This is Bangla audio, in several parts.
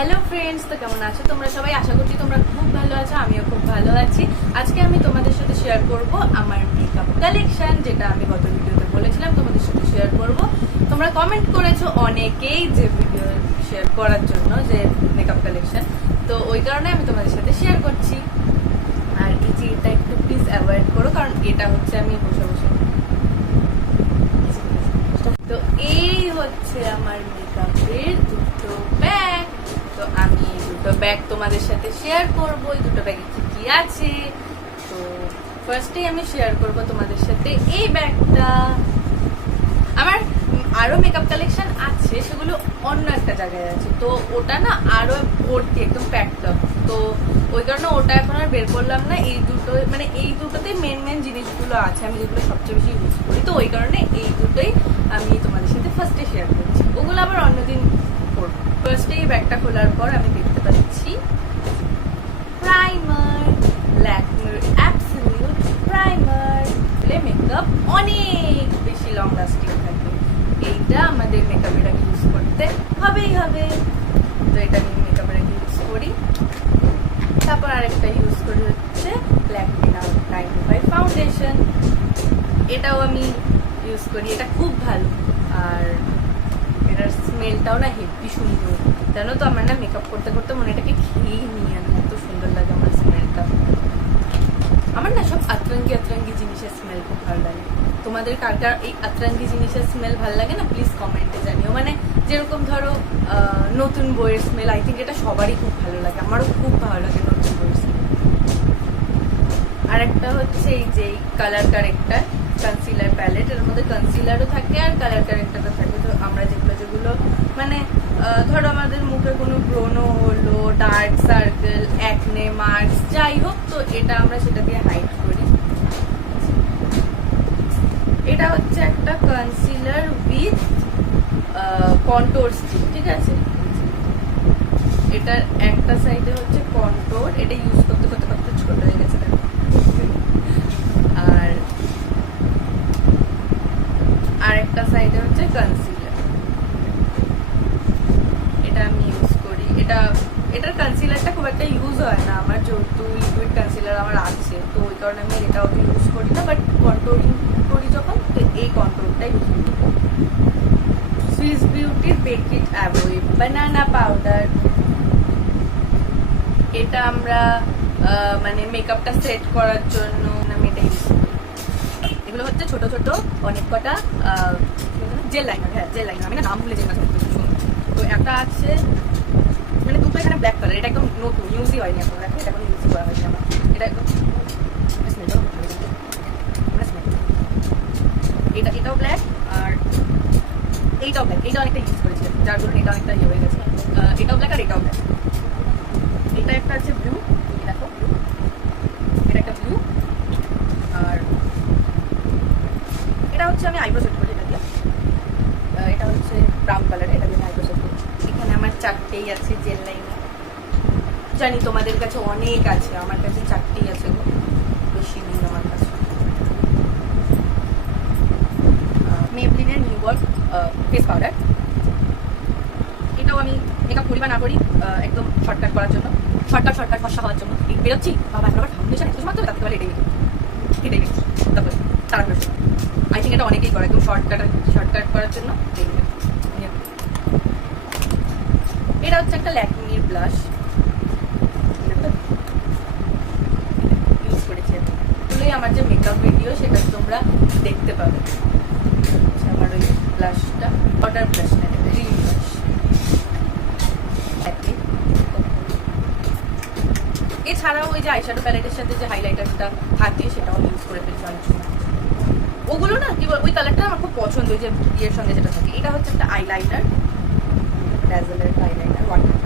হ্যালো ফ্রেন্ডস তো কেমন আছো তোমরা সবাই? আশা করছি তোমরা খুব ভালো আছো, আমিও খুব ভালো আছি। আজকে আমি তোমাদের সাথে শেয়ার করব আমার মেকআপ কালেকশন যেটা আমি গত ভিডিওতে বলেছিলাম, তোমাদের সাথে শেয়ার করব। তোমরা কমেন্ট করেছ অনেকেই যে ভিডিও শেয়ার করার জন্য যে মেকআপ কালেকশন তো ওই কারণে আমি তোমাদের সাথে শেয়ার করছি। আর এই যে এটা একটু প্লিজ অ্যাভয়েড করো, কারণ এটা হচ্ছে আমি বসে ব্যাগ তোমাদের সাথে শেয়ার করব। এই দুটো ব্যাগে কি কি আছে? তো ফার্স্টেই আমি শেয়ার করব তোমাদের সাথে এই ব্যাগটা আমার উম আরও মেকআপ কালেকশন আছে, সেগুলো অন্য একটা জায়গায় আছে। তো ওটা না আরও ভর্তি, একদম প্যাকড আপ তো ওই কারণে ওটা এখন আর বের করলাম না। এই দুটো মানে এই দুটোতে মেন মেন জিনিসগুলো আছে, আমি যেগুলো সবচেয়ে বেশি ইউজ করি। তো ওই কারণে এই দুটোই আমি তোমাদের সাথে ফার্স্টে শেয়ার করছি। ওগুলো আবার অন্যদিন করব। ফার্স্টে এই ব্যাগটা খোলার পর আমি পাচ্ছি প্রাইমার ল্যাকমির অ্যাবসলিউট প্রাইমার মেকআপ অনেক বেশি লং লাস্টিং থাকে। এইটা আমাদের মেকআপের আগে ইউজ করতে হবেই হবে। তো এটা আমি মেকআপের আগে ইউজ করি। তারপর আরেকটা ইউজ করি হচ্ছে ল্যাকমি নাইনটি ফাইভ ফাউন্ডেশন এটাও আমি ইউজ করি, এটা খুব ভালো। আর এটার স্মেলটাও না হেভি সুন্দর। জানো তো আমার না মেকআপ করতে করতে মনে এটাকে খেয়েই নিয়ে আমি, এত সুন্দর লাগে আমার স্মেলটা আমার না সব আতরঙ্গি আতরঙ্গি জিনিসের স্মেল খুব ভালো লাগে। তোমাদের কার কার এই আতরঙ্গি জিনিসের স্মেল ভালো লাগে না? প্লিজ কমেন্টে জানিও। মানে যেরকম ধরো নতুন বইয়ের স্মেল আই থিঙ্ক এটা সবারই খুব ভালো লাগে। আমারও খুব ভালো লাগে নতুন বইয়ের স্মেল আর একটা হচ্ছে এই যে কালার কারেক্টার কনসিলার প্যালেট এর মধ্যে কনসিলারও থাকে আর কালার কারেক্টারও থাকে। তো আমরা যেগুলো যেগুলো মানে ধরো আমাদের মুখে কোনো ব্রোনো হলো ডার্ক সার্কেল অ্যাকনে মার্কস যাই হোক, তো এটা আমরা সেটা দিয়ে হাইড করি। এটা হচ্ছে একটা কনসিলার উইথ কন্টোর স্টিক ঠিক আছে? এটার একটা সাইডে হচ্ছে কন্টোর এটা ইউজ করতে করতে করতে ছোট হয়ে গেছে। আর আরেকটা সাইডে হচ্ছে কনসিলার এটা আমি ইউজ করি এটা এটার কনসিলারটা খুব একটা ইউজ হয় না আমার যেহেতু লিকুইড কনসিলার আমার আছে তো ওই কারণে আমি এটা অত ইউজ করি না বাট কন্ট্রোলিং করি যখন, তো এই কন্ট্রোলটাই। সুইস বিউটির বেকিট অ্যাভোয়েভ বানানা পাউডার এটা আমরা মানে মেকআপটা সেট করার জন্য আমি এটা ইউজ করি। এগুলো হচ্ছে ছোট ছোট, অনেক কটা জেল লাইনার হ্যাঁ জেল লাইনার আমি না নাম ভুলে শুনুন। তো একটা আছে মানে দুটো এখানে ব্ল্যাক কালার এটা একদম নতুন ইউজই হয়নি এখন, দেখো, এটা এখন ইউজই করা হয়নি আমার। এটা একদম smell টাও খুব ভালো লাগে। মানে smell। এটা, এটাও ব্ল্যাক আর এইটাও ব্ল্যাক এইটা অনেকটা ইউজ করেছিলাম, যার জন্য এটা অনেকটা ইয়ে হয়ে গেছে। এটাও ব্ল্যাক আর এটাও ব্ল্যাক এটা একটা আছে ব্লু দেখো এটা একটা ব্লু আর এটা হচ্ছে আমি আইব্রো সেট করি এটা দিয়ে এটা হচ্ছে ব্রাউন কালার এটা দিয়ে আইব্রো সেট করি। এখানে আমার চারটেই আছে জেল লাইনার জানি তোমাদের কাছে অনেক আছে, আমার কাছে চারটেই আছে। বেশি নেই আমার কাছে। মেবলিনের নিউ ওয়ার্ক ফেস পাউডার এটাও আমি মেকআপ করি বা না করি একদম শর্টকাট করার জন্য। শর্টকাট শর্টকাট ফসা হওয়ার জন্য। বেরোচ্ছি, বাবা এখন আবার ফাউন্ডেশন একটু মাত্র তাতে তাহলে এটাই এটাই তারপর তাড়াহুড়ো আই থিঙ্ক এটা অনেকেই করে, একদম শর্টকাট শর্টকাট করার জন্য। এটা হচ্ছে একটা ল্যাকমির ব্লাশ ইউজ করেছি আমি। আমার যে মেকআপ ভিডিও সেটা তোমরা দেখতে পাবে। ব্লাশটা ওয়াটার ব্লাশ না, এটা রিং ব্লাশ এছাড়াও ওই যে আইশ্যাডো প্যালেটের সাথে যে হাইলাইটারটা থাকে, সেটাও ইউজ করে ফেলছি অনেক ওগুলো না, কি ওই কালারটা আমার খুব পছন্দ, ওই যে ইয়ের সঙ্গে যেটা থাকে। এটা হচ্ছে একটা আইলাইনার ড্যাজেলের আইলাইনার ওয়াটার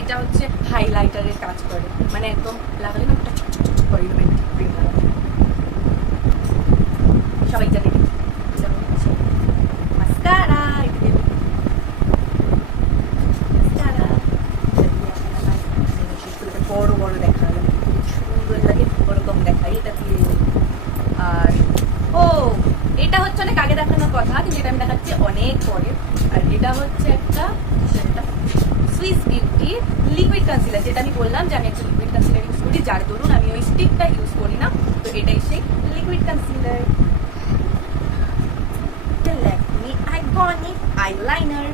এটা হচ্ছে হাইলাইটারের কাজ করে। মানে একদম লাগালে না করে ইলুমিনেটিভ ক্রিম সবাই জানে এটা হচ্ছে মাস্কারা এটা দিয়ে মাস্কারা বড় বড় দেখা যায় সুন্দর লাগে ওরকম দেখাই এটা দিয়ে আর ও এটা হচ্ছে অনেক আগে দেখানোর কথা কিন্তু এটা আমি দেখাচ্ছি লাগছে অনেক পরে আর এটা হচ্ছে একটা সুইস বিউটির লিকুইড কনসিলার যেটা আমি বললাম যে আমি একটা লিকুইড কনসিলার ইউজ করি, যার দরুন আমি ওই স্টিকটা ইউজ করি না। তো এটাই সেই liquid concealer Lakme iconic eyeliner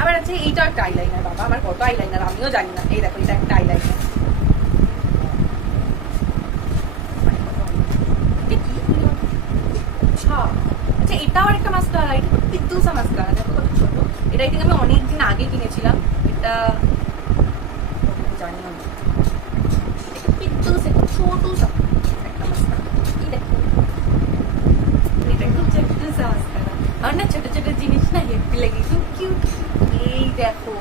আবার আছে এইটা একটা আইলাইনার বাবা। আমার কত আইলাইনার আমিও জানি না। এই দেখো, এটা একটা আইলাইনার আচ্ছা এটাও একটা মাস্কারা এটা পিদ্দুসা মাস্কারা দেখো এটা কিন্তু আমি অনেক দিন আগে কিনেছিলাম। এটা জানি না। ছোট এটা আমার না জিনিস না এই দেখো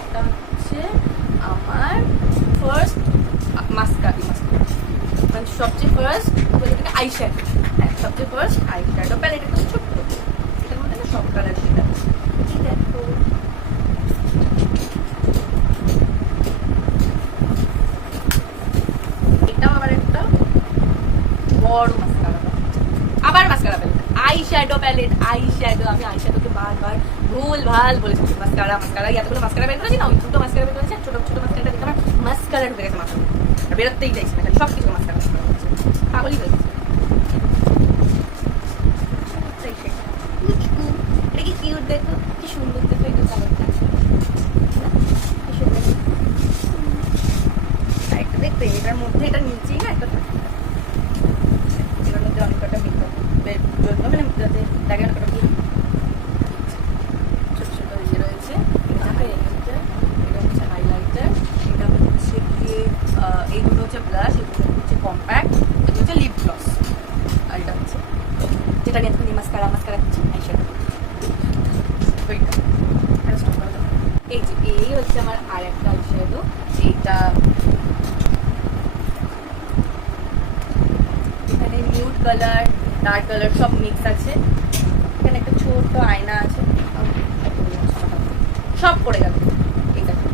একটা হচ্ছে আমার ফার্স্ট মানে সবচেয়ে ফার্স্ট আই হ্যাঁ সবচেয়ে ফার্স্ট আই শ্যাডো প্যালেট একটা ছোট্ট এটার মধ্যে না সব কালার সেটা এই দেখো এটাও আবার একটা বড় মাস্কারা আবার mascara palette eye shadow palette eye shadow আমি আই শ্যাডোকে বারবার ভুল ভালো বলেছি। মাস্কারা মাস্কারা এতগুলো মাস্কারা বের করেছি না, ওই দুটো মাস্কারা বের করেছি ছোট ছোট মাস্কারাটা দেখে আমার মাস্কারা ঢুকে গেছে আর বেরোতেই চাইছি না, খালি সব কিছু মাস্কারা পাগলই হয়ে। কুচকু। এটা কি কিউট দেখো? কি সুন্দর দেখো, এই কালারটা দেখতে এটার মধ্যে এটা নিচেই না, একটা থাকে এটার মধ্যে অনেক কটা মেকআপ জন্য মানে যাতে লাগে অনেক কটা দিয়ে ছোট ছোট ইয়ে রয়েছে। এটা highlighter, এটা হচ্ছে হাইলাইটার এটা হচ্ছে গিয়ে এইগুলো হচ্ছে ব্লাশ এগুলো হচ্ছে কম্প্যাক্ট এগুলো হচ্ছে লিপ গ্লস আর এটা হচ্ছে যেটা নিয়ে তুমি মাস্কারা মাস্কারা কিছু আইশ্যাডো এটা। এই যে এই হচ্ছে আমার আর একটা আইশ্যাডো এইটা এখানে নিউড কালার ডার্ক কালার সব মিক্স আছে। এখানে একটা ছোট আয়না আছে। সব পড়ে গেল এই দেখো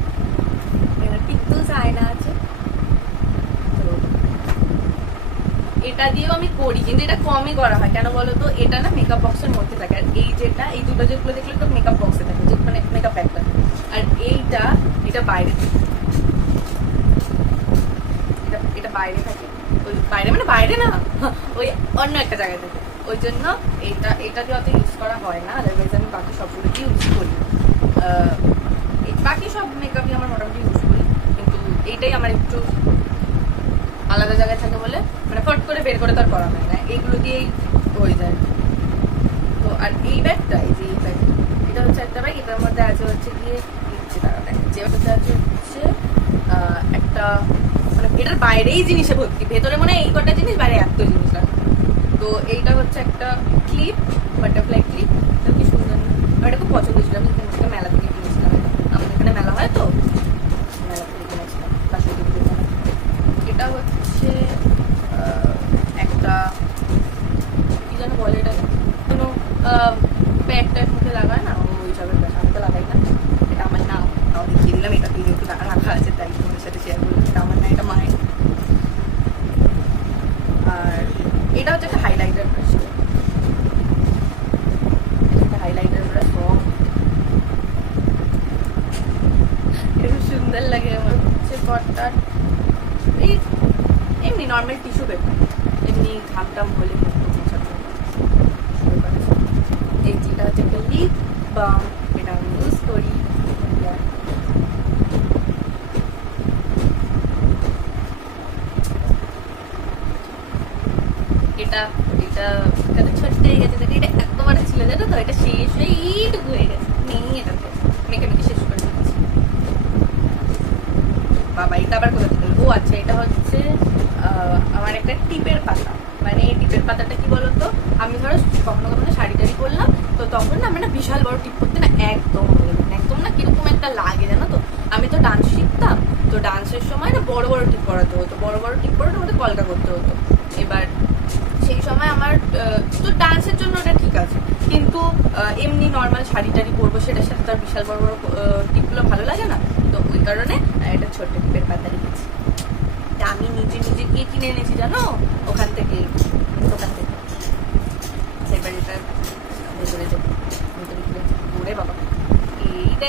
এখানে আয়না আছে। তো এটা দিয়েও আমি করি কিন্তু এটা কমই করা হয়। কেন বলো তো? এটা না মেকআপ বক্সের মধ্যে থাকে। আর এই যেটা, এই দুটো যেগুলো দেখলে তো মেকআপ বক্সে থাকে যে মানে মেকআপ ব্যাগটা আর এইটা, এটা বাইরে থাকে। এটা বাইরে থাকে। ওই বাইরে মানে বাইরে না, ওই অন্য একটা জায়গায় থাকে। ওই জন্য এইটা এটা দিয়ে অত ইউজ করা হয় না আদারওয়াইজ আমি বাকি সবগুলো দিয়ে ইউজ করি। বাকি সব মেকআপই আমার মোটামুটি ইউজ করি, কিন্তু এইটাই আমার একটু আলাদা জায়গায় থাকে বলে মানে ফট করে বের করে তার করা হয় না এইগুলো দিয়েই হয়ে যায়। তো আর এই ব্যাগটা এই যে এই ব্যাগ এটা হচ্ছে একটা ব্যাগ এটার মধ্যে আছে হচ্ছে গিয়ে নিচ্ছে তারা দেখ, যে ব্যাগটাতে আছে হচ্ছে একটা এটার বাইরেই জিনিসে ভর্তি। ভেতরে মনে হয় এই কটা জিনিস, বাইরে এত জিনিস তো এইটা হচ্ছে একটা ক্লিপ বাটারফ্লাই ক্লিপ কি সুন্দর। এটা খুব পছন্দ ছিল, আমি এখান থেকে মেলা থেকে কিনেছিলাম এটা। আমাদের এখানে মেলা হয় তো মেলা থেকে কিনেছিলাম কাশ্মীর থেকে মেলা এটা হচ্ছে আহ, একটা কি যেন বলে এটা কোনো প্যাক ট্যাক মুখে লাগায় না ও ওইসবের ব্যাপার আমি তো লাগাই না এটা আমার না তাও দেখিয়ে দিলাম এটা দিয়ে একটু টাকা রাখা আছে তাই তোমার সাথে শেয়ার করলাম এটা আমার না এটা মায়ের আর এটা হচ্ছে একটা হাইলাইটার ব্রাশ একটা হাইলাইটার ব্রাশ কম এটা সুন্দর লাগে আমার হচ্ছে পটটা এই এমনি নর্মাল টিস্যু পেপার এমনি ঘাম টাম হলে মুখ টুক মোছার জন্য। এই যেটা হচ্ছে একটা লিপ বাম এটা আমি ইউজ করি এটা এটা এটা ছোট্ট হয়ে গেছে এটা এতবার ছিল জানো তো এটা শেষ হয়ে এইটুকু হয়ে গেছে নেই মেখে মেখে শেষ করে দিচ্ছি বাবা এটা আবার কোথা থেকে ও আচ্ছা এটা হচ্ছে আমার একটা টিপের পাতা মানে এই টিপের পাতাটা কি বলতো? আমি ধরো কখনো কখনো শাড়ি টাড়ি করলাম তো তখন না আমার না বিশাল বড় টিপ করতে না একদম। একদম না কীরকম একটা লাগে জানো তো? আমি তো ডান্স শিখতাম, তো ডান্সের সময় না বড় বড় টিপ করাতে হতো। বড় বড় টিপ করে ওটা কলকা করতে হতো। এবার সেই সময় আমার তো ডান্সের জন্য ওটা ঠিক আছে। কিন্তু এমনি নর্মাল শাড়ি টাড়ি পরবো, সেটার সাথে তার বিশাল বড় বড় টিপগুলো ভালো লাগে না। তো ওই কারণে এটা ছোট্ট টিপের পাতা রেখেছি। তা আমি নিজে নিজে গিয়ে কিনে এনেছি জানো? ওখান থেকে ওখান থেকে। এটা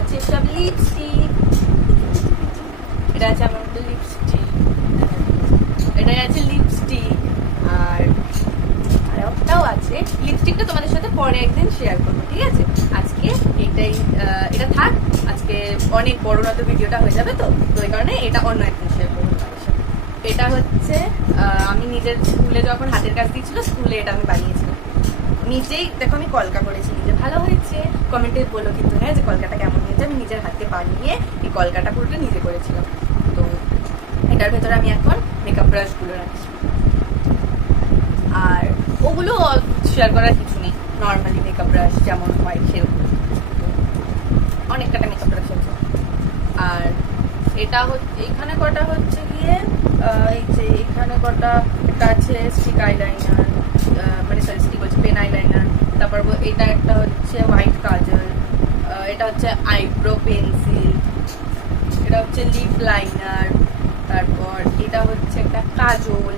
আছে এটা সব লিপস্টিক এটা আছে আমার লিপস্টিক এটাই আছে লিপস্টিক আর আর একটাও আছে। লিপস্টিকটা তোমাদের সাথে পরে একদিন শেয়ার করব, ঠিক আছে? আজকে এটাই এটা থাক, আজকে অনেক বড় না তো ভিডিওটা হয়ে যাবে তো তো এই কারণে এটা অন্য একদিন শেয়ার করব এটা হচ্ছে আমি নিজের স্কুলে যখন হাতের কাজ দিয়েছিল, স্কুলে এটা আমি বানিয়েছিলাম। নিজেই, দেখো আমি কলকা করেছি, নিজে ভালো হয়েছে। কমেন্টে বলো কিন্তু হ্যাঁ যে কলকাটা কেমন হয়েছে, আমি নিজের হাতে বানিয়ে এই কলকাটা পুরোটা নিজে করেছিলাম। তো এটার ভেতরে আমি এখন মেকআপ ব্রাশগুলো রাখছি। আর ওগুলো শেয়ার করার কিছু নেই নর্মালি মেকআপ ব্রাশ যেমন হয় সেরকম অনেক কটা মেকআপ আর এটা হচ্ছে এখানে কটা হচ্ছে গিয়ে এই যে এখানে কটা একটা আছে স্টিক আইলাইনার মানে সরি স্টিক বলছে পেন আইলাইনার তারপর এটা একটা হচ্ছে হোয়াইট কাজল এটা হচ্ছে আইব্রো পেন্সিল এটা হচ্ছে লিপ লাইনার তারপর এটা হচ্ছে একটা কাজল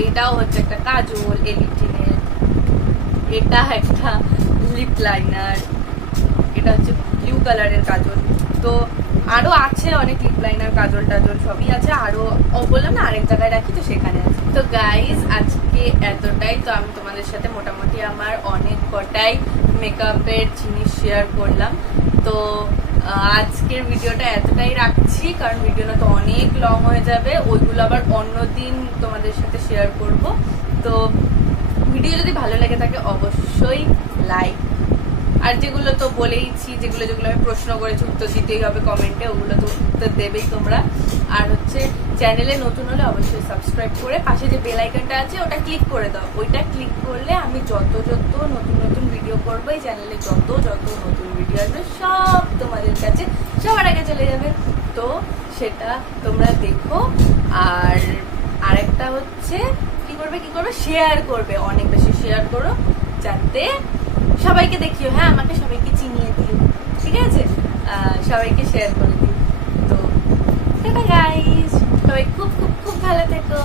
এটাও হচ্ছে একটা কাজল এলিটিনের এটা একটা লিপ লাইনার এটা হচ্ছে ব্লু কালারের কাজল। তো আরও আছে অনেক লিপ লাইনার কাজল টাজল সবই আছে। আরও ও বললাম না, আরেক জায়গায় রাখি তো সেখানে আছে। তো গাইজ আজকে এতটাই। তো আমি তোমাদের সাথে মোটামুটি আমার অনেক কটাই মেকআপের জিনিস শেয়ার করলাম। তো আজকের ভিডিওটা এতটাই রাখছি, কারণ ভিডিওটা তো অনেক লং হয়ে যাবে। ওইগুলো আবার অন্য দিন তোমাদের সাথে শেয়ার করব। তো ভিডিও যদি ভালো লেগে থাকে, অবশ্যই লাইক আর যেগুলো তো বলেইছি, যেগুলো যেগুলো আমি প্রশ্ন করেছি, উত্তর দিতেই হবে কমেন্টে, ওগুলো তো উত্তর দেবেই তোমরা। আর হচ্ছে, চ্যানেলে নতুন হলে অবশ্যই সাবস্ক্রাইব করে পাশে যে বেল আইকনটা আছে, ওটা ক্লিক করে দাও। ওইটা ক্লিক করলে আমি যত যত নতুন নতুন ভিডিও করব, এই চ্যানেলে যত যত নতুন ভিডিও আসবে, সব তোমাদের কাছে সবার আগে চলে যাবে। তো সেটা তোমরা দেখো। আর আরেকটা হচ্ছে, কি করবে কি করবে? শেয়ার করবে, অনেক বেশি শেয়ার করো, যাতে সবাইকে দেখিও হ্যাঁ আমাকে সবাইকে চিনিয়ে দিও, ঠিক আছে? সবাইকে শেয়ার করে দিও। তো টাটা গাইস সবাই খুব খুব খুব ভালো থেকো।